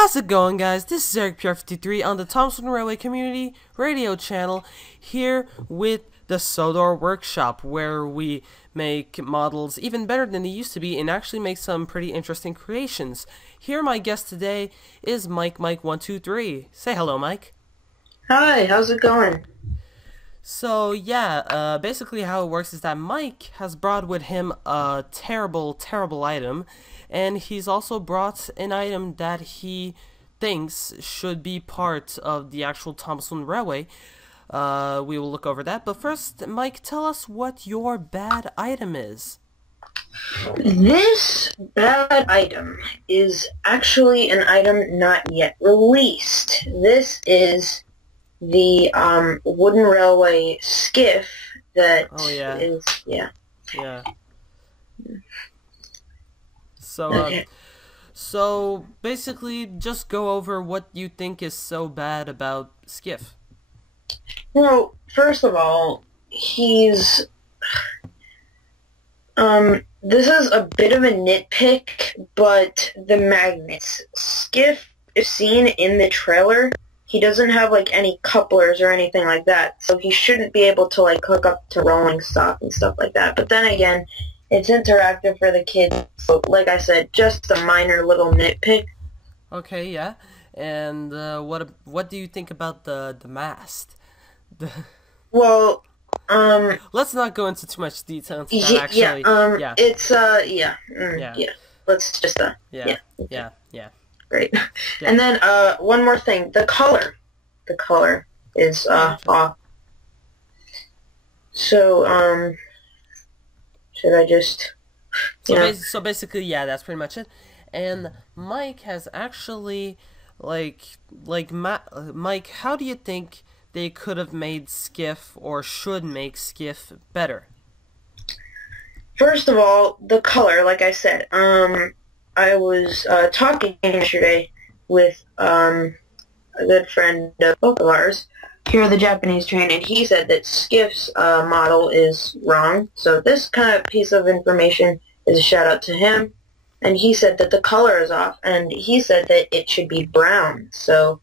How's it going, guys? This is Eric TWRC on the Sodor Railway Community Radio channel, here with the Sodor Workshop, where we make models even better than they used to be and actually make some pretty interesting creations. Here, my guest today is MikeMike123. Say hello, Mike. Hi, how's it going? So yeah, basically how it works is that Mike has brought with him a terrible item, and he's also brought an item that he thinks should be part of the actual Thompson Railway. We will look over that, but first, Mike, tell us what your bad item is. This bad item is actually an item not yet released. This is the wooden railway skiff that is. So basically, just go over what you think is so bad about Skiff. Well, first of all, he's this is a bit of a nitpick, but the magnets. Skiff is seen in the trailer. He doesn't have, like, any couplers or anything like that, so he shouldn't be able to, like, hook up to rolling stock and stuff like that. But then again, it's interactive for the kids, so, like I said, just a minor little nitpick. Okay, yeah. And what do you think about the mast? Well, let's not go into too much detail into that, actually. Let's just, Yeah. Great. Yeah. And then, one more thing. The color. The color is, off. So, should I just... So basically, yeah, that's pretty much it. And Mike has actually, Mike, how do you think they could have made Skiff, or should make Skiff, better? First of all, the color, like I said, I was talking yesterday with a good friend of both of ours, HiroTheJapeneseTrain, and he said that Skiff's model is wrong. So this kind of piece of information is a shout out to him. And he said that the color is off, and he said that it should be brown. So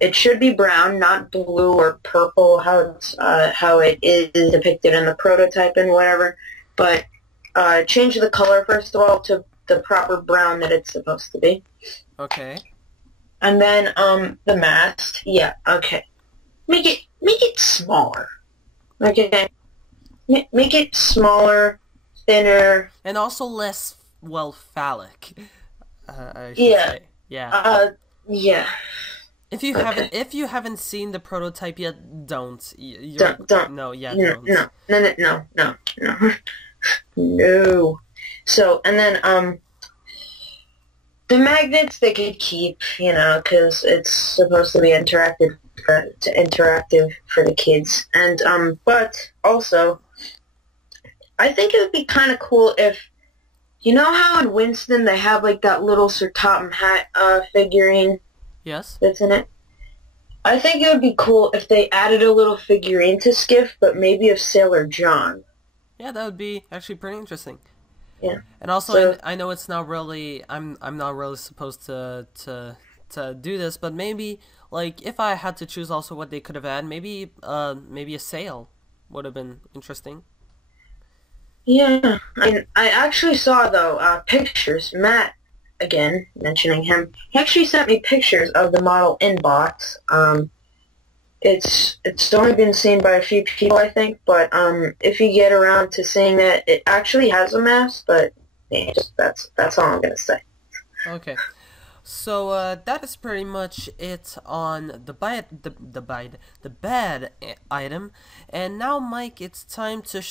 it should be brown, not blue or purple, how it is depicted in the prototype and whatever. But change the color, first of all, to the proper brown that it's supposed to be. Okay. And then, the mast, yeah, okay. Make it smaller. Okay? Make it smaller, thinner. And also less, well, phallic. I should say. Yeah. Yeah. If you haven't seen the prototype yet, don't. Don't. No. No. So, and then, the magnets they could keep, because it's supposed to be interactive for the kids. And, but also, I think it would be kind of cool if, you know how in Winston they have, like, that little Sir Topham Hatt, figurine? Yes. That's in it? I think it would be cool if they added a little figurine to Skiff, but maybe of Sailor John. Yeah, that would be actually pretty interesting. Yeah. And also, I know it's not really, I'm not really supposed to do this, but maybe, like, if I had to choose also what they could have had, maybe a sail would have been interesting. Yeah. I actually saw, though, pictures. Matt, again, mentioning him, he actually sent me pictures of the model inbox. It's only been seen by a few people, I think, but if you get around to seeing it, it actually has a mast, but yeah, that's all I'm gonna say. Okay, so that is pretty much it on the bad item, and now, Mike, it's time to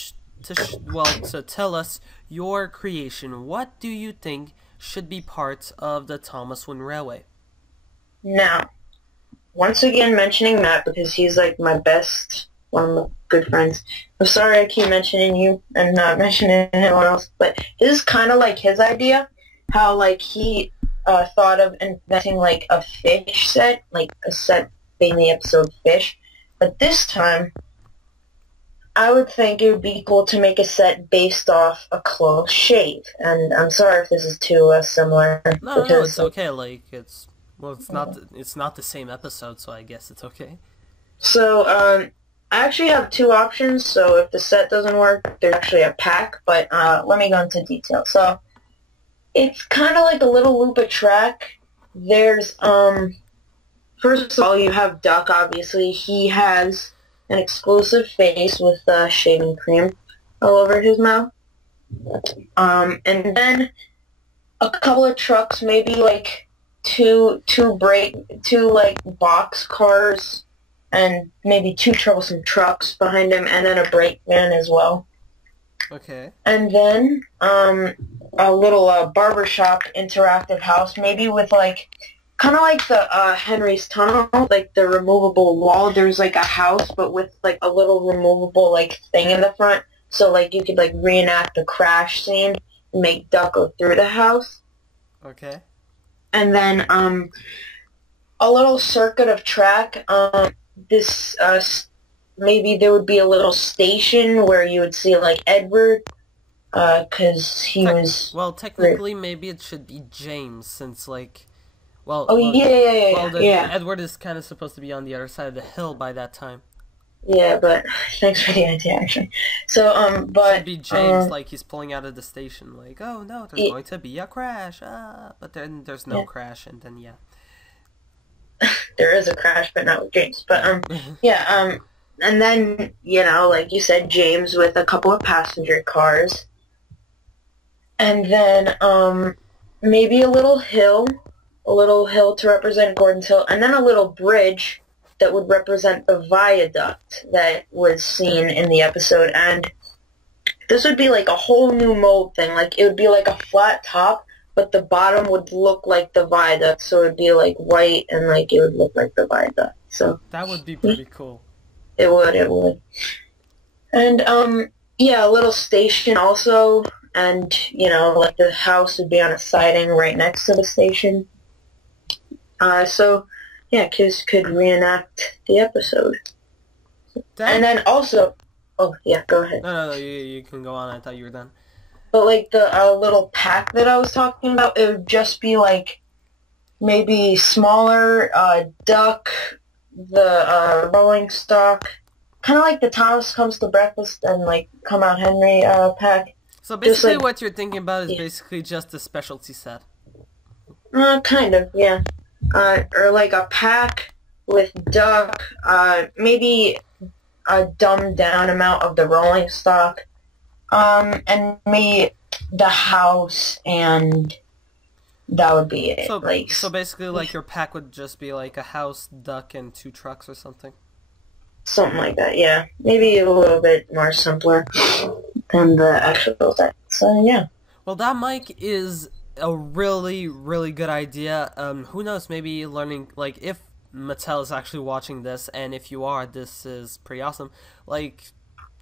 tell us your creation. What do you think should be part of the Thompson Railway? Now, once again, mentioning Matt, because he's, like, my best, one of my good friends. I'm sorry I keep mentioning you and not mentioning anyone else, but this is kind of like his idea, how, like, he thought of inventing, like, a fish set, like a set being the episode Fish, but this time, I would think it would be cool to make a set based off a close shave. And I'm sorry if this is too similar. No, no, it's okay. Like it's not the same episode, so I guess it's okay. So, I actually have two options, so if the set doesn't work, there's actually a pack, but let me go into detail. So, it's kind of like a little loop of track. There's, first of all, you have Duck, obviously. He has an explosive face with shaving cream all over his mouth. And then a couple of trucks, maybe like two like box cars, and maybe two troublesome trucks behind him, and then a brake van as well. Okay. And then a little barbershop interactive house, maybe with like, kind of like the Henry's Tunnel, like the removable wall. There's like a house, but with like a little removable like thing in the front, so like you could like reenact the crash scene and make Duck go through the house. Okay. And then a little circuit of track. This maybe there would be a little station where you would see like Edward, because he was. Well, technically, maybe it should be James, since like, well. Oh yeah. Well, Edward is kind of supposed to be on the other side of the hill by that time. Yeah, but thanks for the idea, actually. So, but should be James, like he's pulling out of the station, like, oh no, there's going to be a crash, but then there's no crash, and then there is a crash, but not with James. But and then like you said, James with a couple of passenger cars, and then maybe a little hill to represent Gordon's Hill, and then a little bridge that would represent the viaduct that was seen in the episode. And this would be like a whole new mold thing. Like it would be like a flat top, but the bottom would look like the viaduct, so it would be like white, and like it would look like the viaduct. So that would be pretty cool. It would. And a little station also, and like the house would be on a siding right next to the station. So yeah, kids could reenact the episode. And then also, oh yeah, go ahead. No, you can go on. I thought you were done. But like the little pack that I was talking about, it would just be like maybe smaller Duck, the rolling stock, kind of like the Thomas Comes to Breakfast and like Come Out Henry pack. So basically, what you're thinking about is basically just a specialty set. Kind of, yeah. Or like a pack with Duck, maybe a dumbed down amount of the rolling stock. And maybe the house, and that would be it. So basically, like, your pack would just be like a house, Duck, and two trucks or something? Something like that, yeah. Maybe a little bit more simpler than the actual set. So, yeah. Well, that, Mike, is a really, really good idea. Who knows, maybe learning, like, if Mattel is actually watching this, and if you are, this is pretty awesome. Like,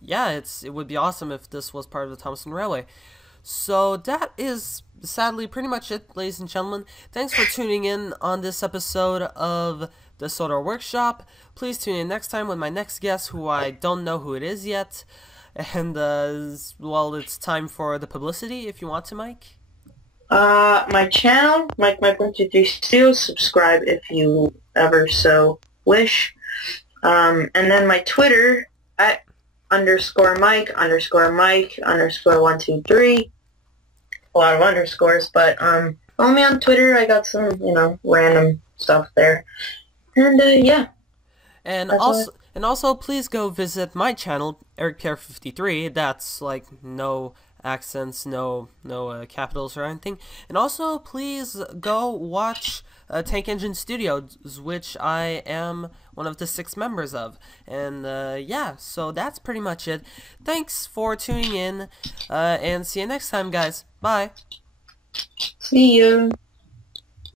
yeah, it would be awesome if this was part of the Thompson Railway. So that is sadly pretty much it, ladies and gentlemen. Thanks for tuning in on this episode of the Sodor Workshop. Please tune in next time with my next guest, who I don't know who it is yet. And, well, it's time for the publicity, if you want to, Mike. My channel, MikeMike123 still. Subscribe if you ever so wish. And then my Twitter, at _Mike_123. A lot of underscores, but follow me on Twitter. I got some, random stuff there. And yeah. And also please go visit my channel, EricPierre53. That's like no accents, no capitals or anything. And also please go watch Tank Engine Studios, which I am one of the 6 members of. And yeah, so that's pretty much it. Thanks for tuning in, and see you next time, guys. Bye. See you.